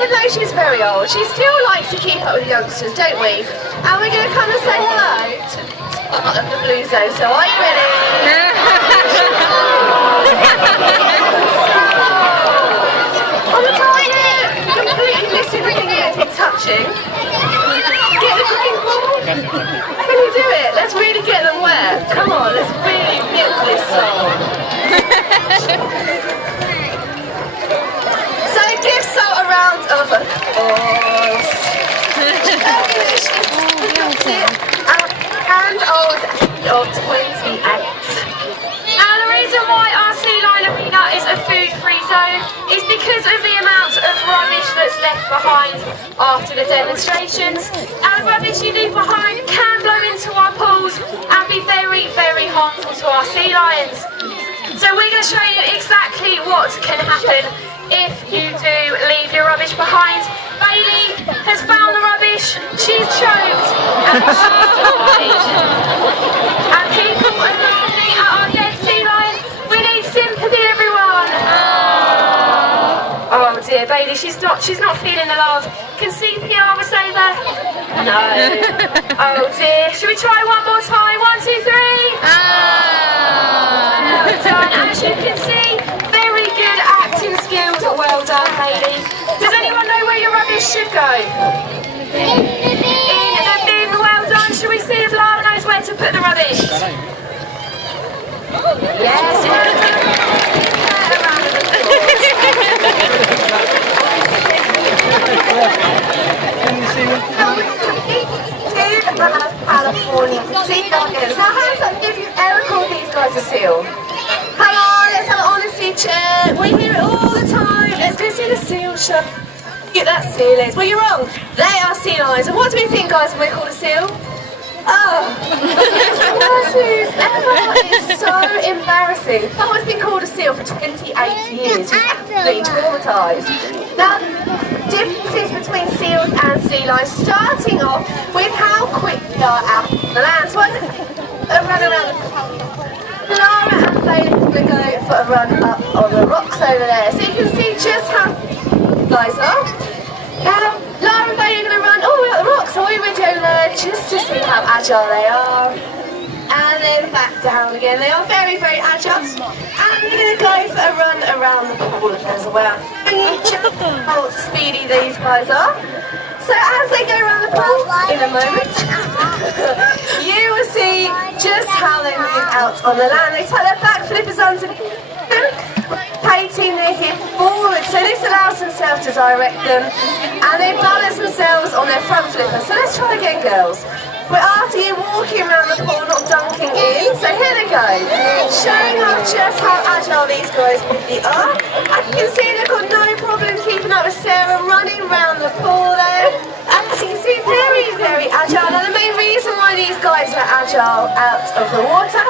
even though she's very old, she still likes to keep up with youngsters, don't we? And we're going to come and say hello to part of the Blue Zone. So are you ready? On the target, completely miss everything you've been touching. Get the green ball. Can you do it? Let's really get them wet. Come on, let's really milk this song. So give Salt a round of applause. And of 28. Now the reason why our sea line arena is a food-free zone is because of the amount of rubbish that's left behind after the demonstrations. And the rubbish you leave behind can blow into our pools and be very, very harmful to our sea lions. So we're going to show you exactly what can happen if you do leave your rubbish behind. Bailey has found the rubbish, she's choked, and she's died. And people are laughing at our dead sea lion. We need sympathy, everyone. Oh dear, Bailey, she's not feeling the love. Can CPR a saver? No. Oh dear. Should we try one more time? 1, 2, 3. Well done. As you can see, very good acting skills. Well done, Bailey. Does anyone know where your rubbish should go? In the bin. Well done. Should we see if Lara knows where to put the rubbish? Yes. California sea lions. Now, hands up if you've ever called these guys a seal. Come on, let's have an honesty check. We hear it all the time. Let's go see the seal shop. Get that seal is. Well, you're wrong. They are sea lions. And what do we think, guys, when we're called a seal? Oh, it's so embarrassing. Someone's been called a seal for 28 years. She's absolutely traumatised. Now, differences between seals and sea lions, starting off with how quick they are out on the land. So I'm going to run around the Lara and Bailey are going to go for a run up on the rocks over there. So you can see just how guys are. Now, Lara and Bailey are going to run all the way up the rocks, so we're ready over there just to see how agile they are. And then back down again. They are very, very agile. And we're going to go for a run around the pool as well. And just how speedy these guys are. So as they go around the pool in a moment, you will see just how they move out on the land. They tuck their back flippers under rotating their hip forward, so this allows themselves to direct them, and they balance themselves on their front flippers. So let's try again, girls. We're after you walking around the pool, not dunking in. So here they go, showing off just how agile these guys really are. As you can see, they've got no problem keeping up with Sarah, running around the pool there. As you can see, very, very agile. Now the main reason why these guys are agile out of the water,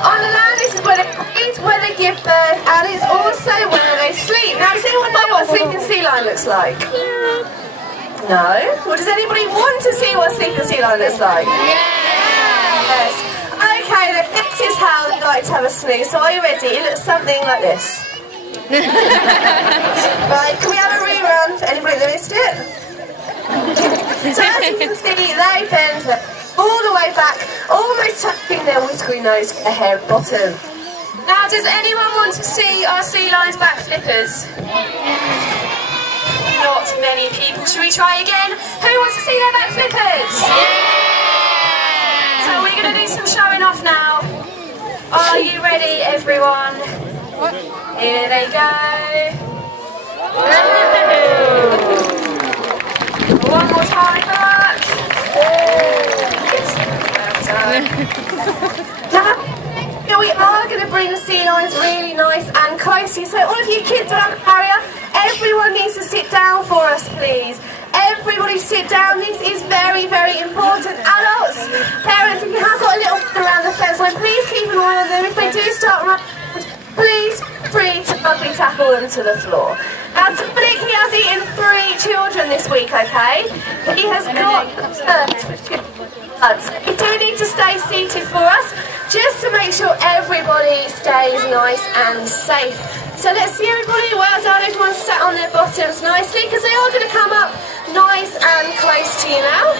on the land, this is where they eat, where they give birth, and it's also where they sleep. Now, does anyone know what a sleeping sea lion looks like? No? Well, does anybody want to see what a sleeping sea lion looks like? Yes. Okay, then this is how they like to have a snooze. So are you ready? It looks something like this. Right, can we have a rerun for anybody that missed it? So as you can see, they bend all the way back, almost touching their whiskery nose to the hair bottom. Now, does anyone want to see our sea lions back flippers? Not many people. Should we try again? Who wants to see their back flippers? So we're going to do some showing off now. Are you ready, everyone? Here they go. One more time back. Now we are going to bring the sea lions really nice and close to you. So all of you kids around the barrier, everyone needs to sit down for us, please. Everybody sit down. This is very, very important. Adults, parents, if you have got a little bit around the fence line, please keep an eye on them. If they do start running, please free to ugly tackle them to the floor. Now, Dominic, he has eaten 3 children this week, okay? He has got you do need to stay seated for us, just to make sure everybody stays nice and safe. So let's see everybody, well done, everyone sat on their bottoms nicely, because they are going to come up nice and close to you now.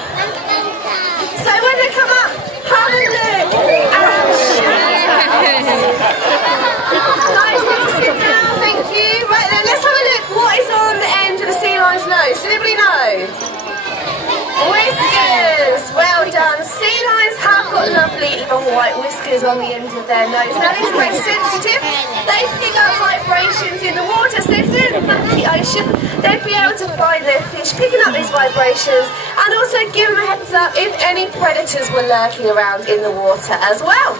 So when they come up, have a look and shout out. Nice one to sit down, thank you. Right then, let's have a look. What is on the end of the sea lion's nose? Does anybody know? Whiskers! Well done. Sea lions have got lovely long white whiskers on the end of their nose. Now these are very sensitive. They pick up vibrations in the water, so if they're in the ocean, they'd be able to find their fish picking up these vibrations and also give them a heads up if any predators were lurking around in the water as well.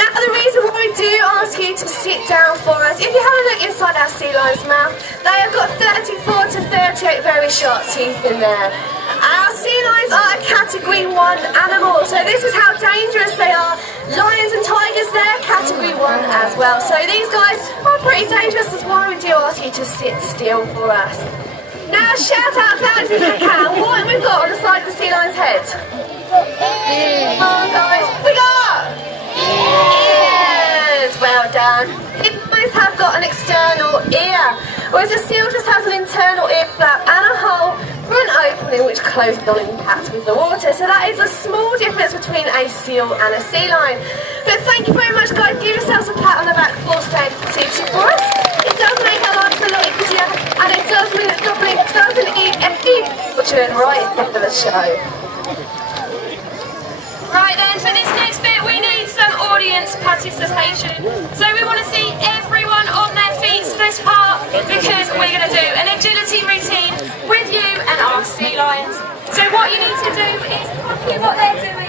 Now the reason why we do ask you to sit down for us, if you have a look inside our sea lion's mouth, they have got 34 to 38 very sharp teeth in there. Our sea lions are a category 1 animal, so this is how dangerous they are. Lions and tigers, they're category 1 as well. So these guys are pretty dangerous, that's why we do ask you to sit still for us. Now shout out loud as you can, what have we got on the side of the sea lion's head? Come on guys, we got ears, well done. Eels have got an external ear, whereas a seal just has an internal ear flap and a hole for an opening which closes on impact with the water. So that is a small difference between a seal and a sea lion. But thank you very much guys, give yourselves a pat on the back for staying seated for us. It does make our lives a lot easier and it does mean that Dublin doesn't eat any children right at the end of the show. Right then, for this next bit we need some audience participation. So we want to see everyone on their feet for this part because we're going to do an agility routine with you and our sea lions. So what you need to do is copy what they're doing,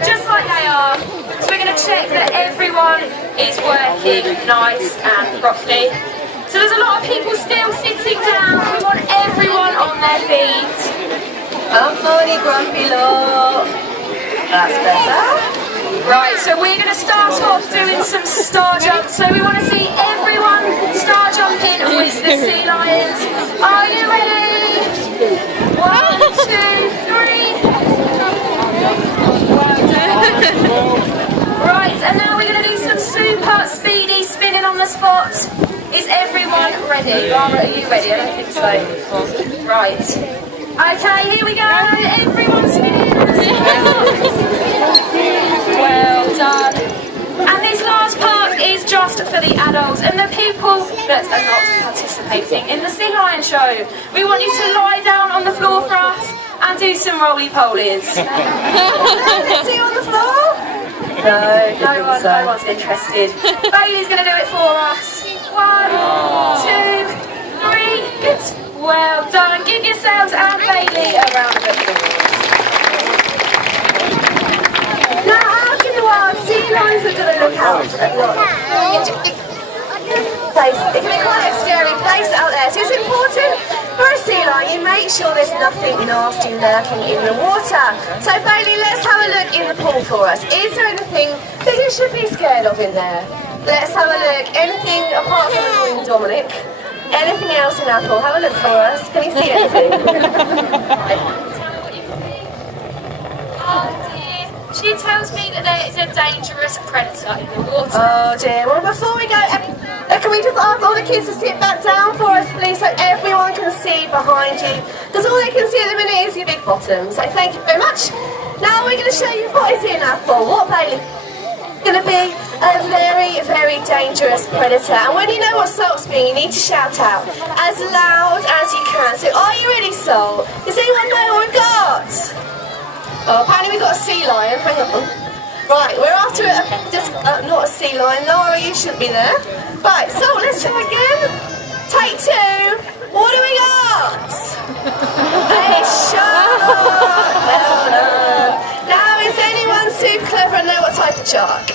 just like they are. So we're going to check that everyone is working nice and properly. So there's a lot of people still sitting down, we want everyone on their feet. Come on, grumpy lot. That's better. Right, so we're going to start off doing some star jumps. So we want to see everyone star jumping with the sea lions. Are you ready? 1, 2, 3. Right, and now we're going to do some super speedy spinning on the spot. Is everyone ready? Lara, are you ready? I don't think so. Right. Okay, here we go. Everyone's spinning on the spot. Well done. And this last part is just for the adults and the people that are not participating in the Sea Lion show. We want you to lie down on the floor for us and do some roly-polies. Let's see on the floor? No one's interested. Bailey's going to do it for us. 1, 2, 3. Good. Well done. Give yourselves and Bailey a round of applause. Now out in the wild, sea lions are going to look out at what? It can be quite a scary place out there, so it's important for a sea lion you make sure there's nothing nasty lurking in the water. So Bailey, let's have a look in the pool for us. Is there anything that you should be scared of in there? Let's have a look. Anything apart from annoying Dominic? Anything else in our pool? Have a look for us. Can you see anything? She tells me that there is a dangerous predator in the water. Oh dear. Well, before we go, can we just ask all the kids to sit back down for us, please, so everyone can see behind you? Because all they can see at the minute is your big bottom. So thank you very much. Now we're going to show you what is in our pool. What Bailey? It's going to be a very, very dangerous predator. And when you know what salt's being, you need to shout out as loud as you can. So are you ready, Salt? Does anyone know what we've got? Oh, apparently we've got a sea lion. Hang on. Right, we're after not a sea lion. Laura, you should be there. Right, so let's try again. Take 2. What do we got? A shark. Well done. Now, is anyone super clever and know what type of shark?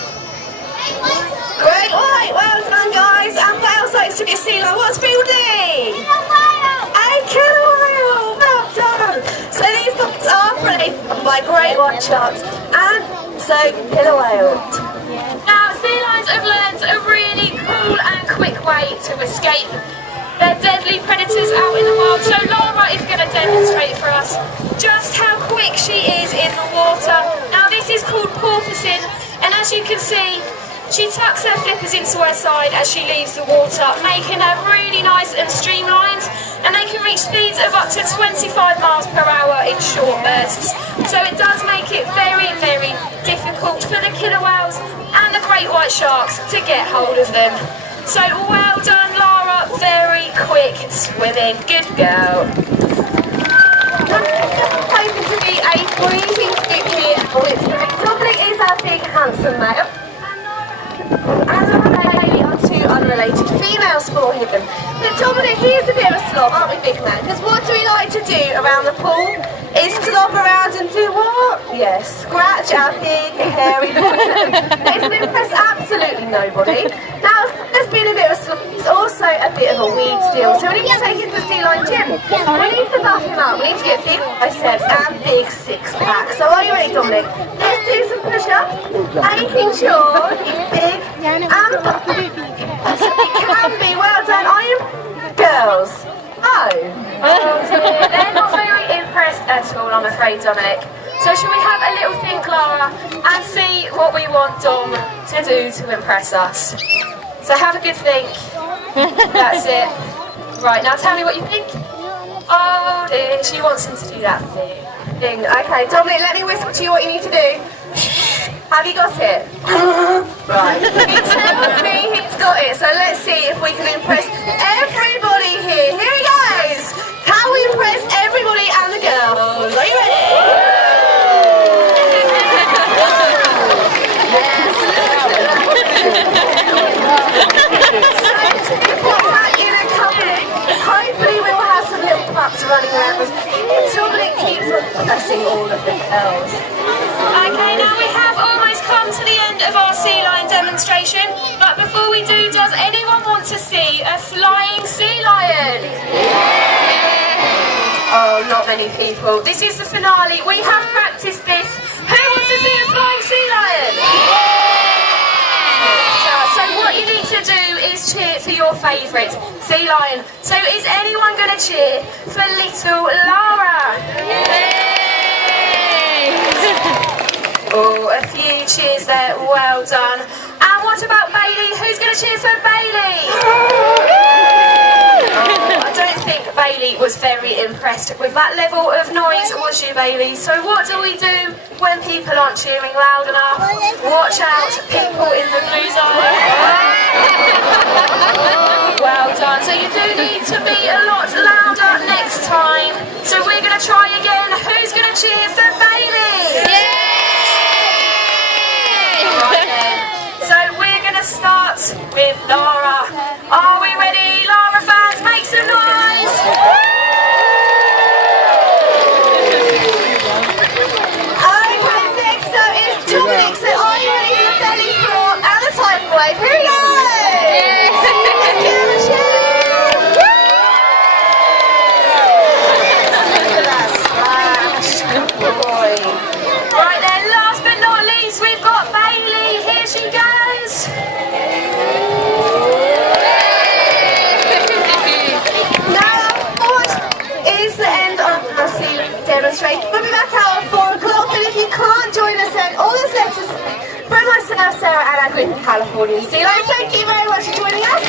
Great white. Well done, guys. And what else likes to be a sea lion? What's Fieldy? A killer whale. Well done. So these dogs are preyed by great white sharks and so killer whales. Now, sea lions have learned a really cool and quick way to escape their deadly predators out in the wild. So Laura is going to demonstrate for us just how quick she is in the water. Now, this is called porpoising, and as you can see, She tucks her flippers into her side as she leaves the water, making her really nice and streamlined, and they can reach speeds of up to 25 miles per hour in short bursts. So it does make it very, very difficult for the killer whales and the great white sharks to get hold of them. So well done, Lara, very quick swimming, good girl. Hoping to be a breathing group here at Whipsnade. Dominic is our big handsome male, and Lorelei are two unrelated females for him. But Dominic, he is a bit of a slob, aren't we, big man? Because what do we like to do around the pool? Is slob around and do what? Yes, scratch our big hairy bottom. It's to impress absolutely nobody. Now, there's been a bit of a slob. He's also a bit of a weed still, so we need to take him to Sea Line Gym. We need to buff him up. We need to get big biceps and big six-pack. So are you ready, Dominic? Let's do some push-ups, making sure he's big and buffy. So he can be. Well done. Are you girls? Oh dear, they're not very impressed at all, I'm afraid, Dominic. So shall we have a little think, Lara, and see what we want Dom to do to impress us? So have a good think. That's it. Right, now tell me what you think. Oh dear, she wants him to do that thing. Okay, Dominic, let me whisper to you what you need to do. Have you got it? Right. He tells me he's got it, so let's see if we can impress everybody here. Here he goes! Can we impress everybody and the girls? Are you ready? Yes, so to put that in a couple of minutes, hopefully we will have some little pups running around us. Dominic keeps on pressing all of the girls. Okay, now we have almost come to the end of our sea lion demonstration, but before we do, does anyone want to see a flying sea lion? Oh, not many people. This is the finale. We have practiced this. Who wants to see a flying sea lion? So what you need to do is cheer for your favourite sea lion. So is anyone going to cheer for little Lara? Oh, a few cheers there, well done. And what about Bailey? Who's going to cheer for Bailey? Oh, I don't think Bailey was very impressed with that level of noise, was you, Bailey? So what do we do when people aren't cheering loud enough? Watch out, people in the blue zone. Well done. So you do need to be a lot louder next time. So we're going to try again. Who's going to cheer for Bailey? Yeah! Right then. So we're going to start with Lara. Are we ready? Lara fans, make some noise! Okay, next up is Dominic. So are you ready for the belly floor and the tidal wave? Here we go! Let's give him a cheer! Look at that splash. Good boy. Right then, last but not least, we've got Bailey. Here she goes. Now, what is the end of our sea demonstration? We'll be back out at 4 o'clock, but if you can't join us then, all that's left is from myself, Sarah, and our group of Californian Sea Lions. Thank you very much for joining us.